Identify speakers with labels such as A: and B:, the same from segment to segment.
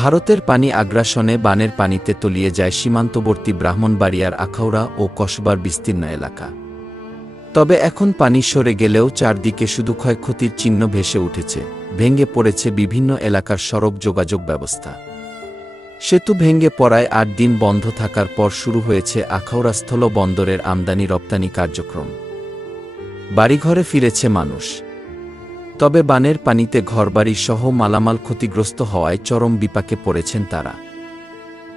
A: ভারতের পানি আগ্রাসনে বানের পানিতে তলিয়ে যায় সীমান্তবর্তী ব্রাহ্মণবাড়িয়ার আখাউড়া ও কসবার বিস্তীর্ণ এলাকা। তবে এখন পানি সরে গেলেও চারদিকে শুধু ক্ষয়ক্ষতির চিহ্ন ভেসে উঠেছে, ভেঙে পড়েছে বিভিন্ন এলাকার সড়ক যোগাযোগ ব্যবস্থা। সেতু ভেঙে পড়ায় আট দিন বন্ধ থাকার পর শুরু হয়েছে আখাউড়াস্থল বন্দরের আমদানি রপ্তানি কার্যক্রম। বাড়িঘরে ফিরেছে মানুষ। তবে বানের পানিতে ঘরবাড়ি সহ মালামাল ক্ষতিগ্রস্ত হওয়ায় চরম বিপাকে পড়েছেন তারা।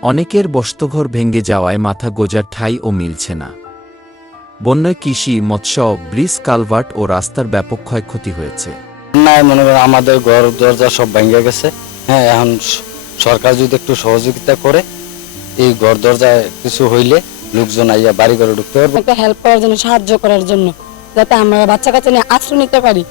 A: অনেকের বস্তঘর ভেঙে যাওয়ায় মাথা গোজার ঠাই ও মিলছে না। বন্যায় কৃষি মৎস্য ব্রিজ কালভার্ট ও রাস্তার ব্যাপক ক্ষয়ক্ষতি হয়েছে।
B: নাই মনে করেন আমাদের ঘর দরজা সব ভেঙে গেছে। হ্যাঁ এখন সরকার যদি একটু সহযোগিতা করে এই ঘর দরজায় কিছু হইলে লোকজন আইয়া বাড়ি ঘরে ঢুকতে পারবে।
C: হেল্প করার জন্য সাহায্য করার জন্য যাতে আমরা বাচ্চা কাচ্চা নিয়ে আশ্রয় নিতে পারি।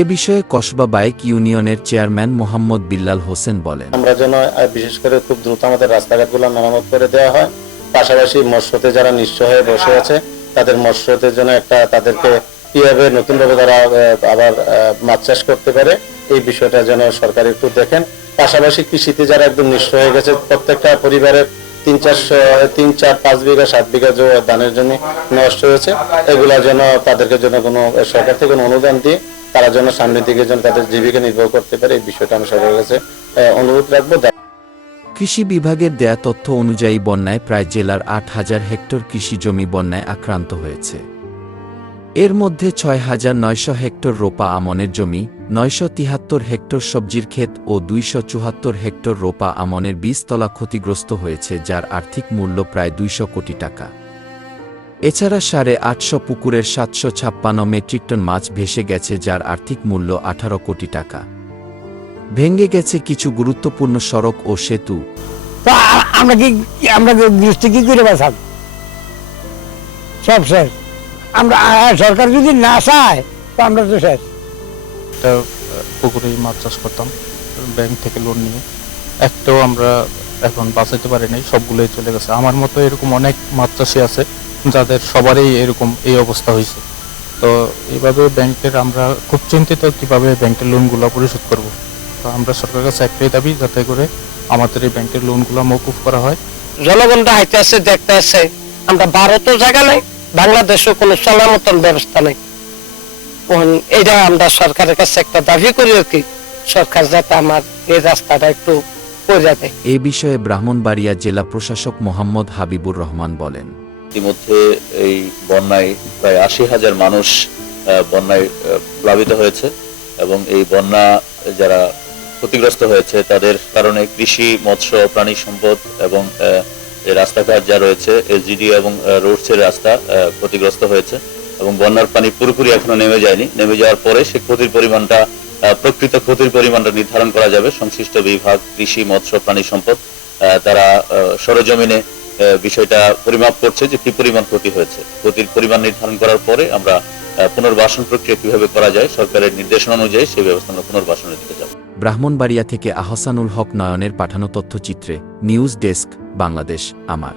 A: এ বিষয়ে কসবা বাইক ইউনিয়নের চেয়ারম্যান মোহাম্মদ বিল্লাল হোসেন বলেন।
D: আমরা যেন বিশেষ করে খুব দ্রুত আমাদের রাস্তাঘাটগুলো মেরামত করে দেওয়া হয়। পাশাপাশি মৎস্যতে যারা নিঃস্ব হয়ে বসে আছে, তাদের মৎস্যতে জন্য একটা তাদেরকে কীভাবে নতুনভাবে তারা আবার মাছ চাষ করতে পারে, এই বিষয়টা যেন সরকার একটু দেখেন। পাশাপাশি কৃষিতে যারা একদম নিঃস্ব হয়ে গেছে, প্রত্যেকটা পরিবারের তিন চার তিন চার পাঁচ বিঘা, সাত বিঘা ধানের জন্য নষ্ট হয়েছে। এগুলা যেন তাদেরকে জন্য কোনো, সরকার থেকে কোনো অনুদান দিয়ে তারা যেন সামনের দিকে যেন তাদের জীবিকা নির্বাহ করতে পারে, এই বিষয়টা আমি সরকারের কাছে অনুরোধ রাখব।
A: কৃষি বিভাগের দেয়া তথ্য অনুযায়ী বন্যায় প্রায় জেলার আট হাজার হেক্টর কৃষি জমি বন্যায় আক্রান্ত হয়েছে। এর মধ্যে ছয় হাজার নয়শো হেক্টর রোপা আমনের জমি, নয়শো তিহাত্তর হেক্টর সবজির ক্ষেত ও দুইশো চুহাত্তর হেক্টর রোপা আমনের বীজতলা ক্ষতিগ্রস্ত হয়েছে, যার আর্থিক মূল্য প্রায় দুইশো কোটি টাকা। এছাড়া সাড়ে আটশো পুকুরের সাতশো ছাপ্পান্ন মেট্রিক টন মাছ ভেসে গেছে যার আর্থিক মূল্য আঠারো কোটি টাকা। ভেঙে গেছে কিছু গুরুত্বপূর্ণ সড়ক ও সেতু।
E: তো আ- আমরা কি আমরা কি দৃষ্টি কি করে বাঁচাব? সব শেষ। আমরা আ- সরকার যদি না চায় তো আমরা তো শেষ।
F: একটা আহ, পুকুরে মাছ চাষ করতাম ব্যাংক থেকে লোন নিয়ে। একটাও আমরা এখন বাঁচাইতে পারি নাই সবগুলোই চলে গেছে। আমার মতো এরকম অনেক মাছ চাষি আছে যাদের সবারই এরকম এই অবস্থা হয়েছে। তো এইভাবে ব্যাংকের আমরা খুব চিন্তিত কীভাবে ব্যাংকের লোনগুলো পরিশোধ করব। তো আমরা সরকারের কাছে একটাই দাবি যাতে করে আমাদের এই ব্যাংকের লোনগুলো মৌকুফ করা হয়।
G: জনগণটা হাইতে আছে দেখতে আছে আমরা ভারতও জায়গা নাই বাংলাদেশও কোনো চলার মতন ব্যবস্থা নেই। এইটা আমরা সরকারের কাছে একটা দাবি করি আর কি। সরকার যাতে আমার এই রাস্তাটা একটু করে দেয়।
A: এ বিষয়ে ব্রাহ্মণবাড়িয়া জেলা প্রশাসক মোহাম্মদ হাবিবুর রহমান বলেন।
H: ইতিমধ্যে এই বন্যায় প্রায় আশি হাজার মানুষ বন্যায় প্লাবিত হয়েছে এবং এই বন্যা যারা ক্ষতিগ্রস্ত হয়েছে তাদের কারণে কৃষি, মৎস্য, প্রাণী সম্পদ এবং রাস্তাঘাট যা রয়েছে এসজিডি এবং রোডসের রাস্তা ক্ষতিগ্রস্ত হয়েছে এবং বন্যার পানি পুরোপুরি এখনও নেমে যায়নি। নেমে যাওয়ার পরে সে ক্ষতির পরিমাণটা প্রকৃত ক্ষতির পরিমাণটা নির্ধারণ করা যাবে। সংশ্লিষ্ট বিভাগ, কৃষি, মৎস্য, প্রাণী সম্পদ তারা সরজমিনে বিষয়টা পরিমাপ করছে যে কি পরিমাণ ক্ষতি হয়েছে। ক্ষতির পরিমাণ নির্ধারণ করার পরে আমরা পুনর্বাসন প্রক্রিয়া কীভাবে করা যায়, সরকারের নির্দেশনা অনুযায়ী সেই ব্যবস্থা আমরা পুনর্বাসনের দিকে যাব।
A: ব্রাহ্মণবাড়িয়া থেকে আহসানুল হক নয়নের পাঠানো তথ্যচিত্রে, নিউজ ডেস্ক, বাংলাদেশ, আমার।